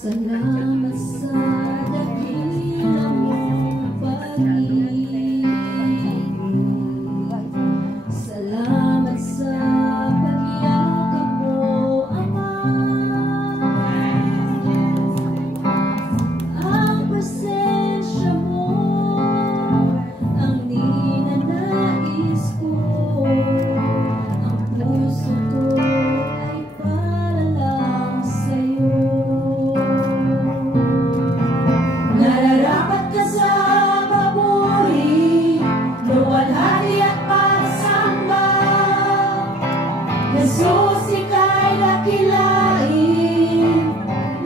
Salamat sa dakila mong pag-ibig. Salamat sa pagyakap mo, Ama. Ang presensya mo ang ninanais ko. Ang puso ko ay para lang sa'yo. Nararapat ka sa papuri, luwalhati at pagsamba. Jesus, ika'y dakilain,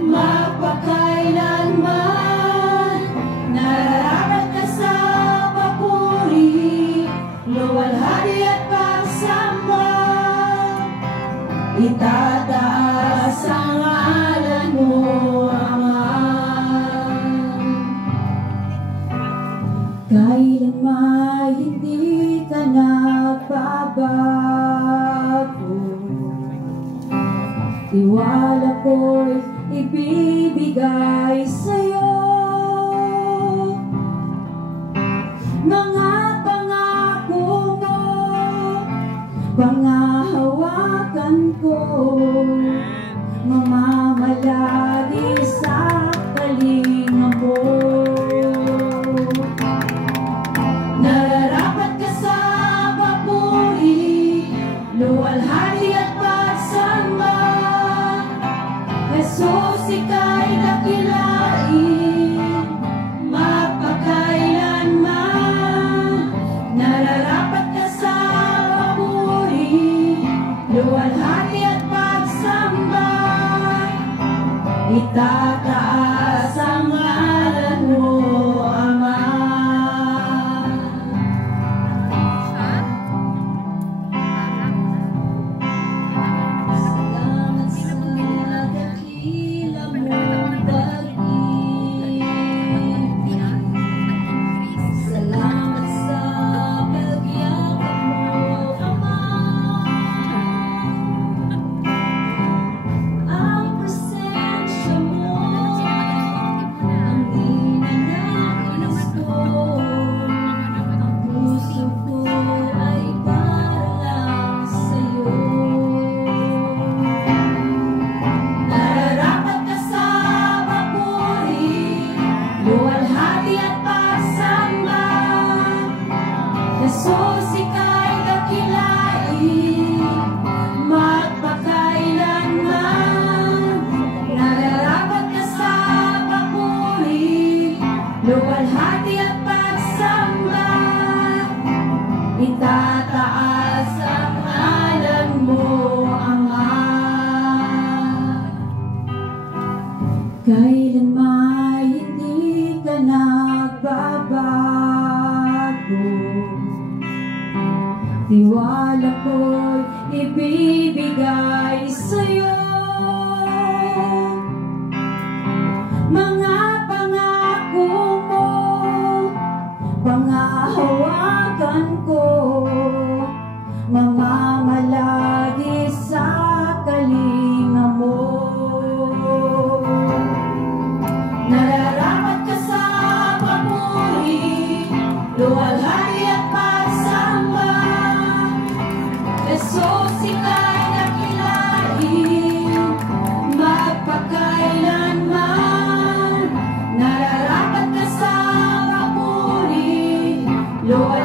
magpakailanman. Nararapat ka sa papuri, luwalhati at pagsamba. Itataas ang ngalan mo, Ama. Kailanman hindi ka nagbabago. Tiwala ko'y ibibigay sa'yo. Mga pangako mo, pangahawakan ko, mamamalagi sa kalinga mo. Nararapat ka sa papuri, luwalhati at pagsamba. Jesus, ika'y dakilain, magpakailanman. Nararapat ka sa papuri, luwalhati at pagsamba. Itataas ang ngalan mo, Ama. Salamat sa dakila mong pag-ibig. Salamat sa pagyakap mo, Ama. Ang presensya mo ang ninanais ko. Ang puso ko ay para lang sa'yo. Nararapat ka sa papuri, luwalhati at pagsamba. Jesus, ika'y dakilain, magpakailanman. Nararapat ka sa papuri, luwalhati at pagsamba. Itataas ang ngalan mo, Ama. Kailanman hindi ka nagbabago. Tiwala ko'y ibibigay sa'yo. Mga pangako mo, pangahawakan ko, mamamalagi sa kalinga mo. Nararapat ka sa papuri, luwalhati at pagsamba. Jesus, ika'y dakilain, magpakailanman. Nararapat ka sa papuri, luwalhati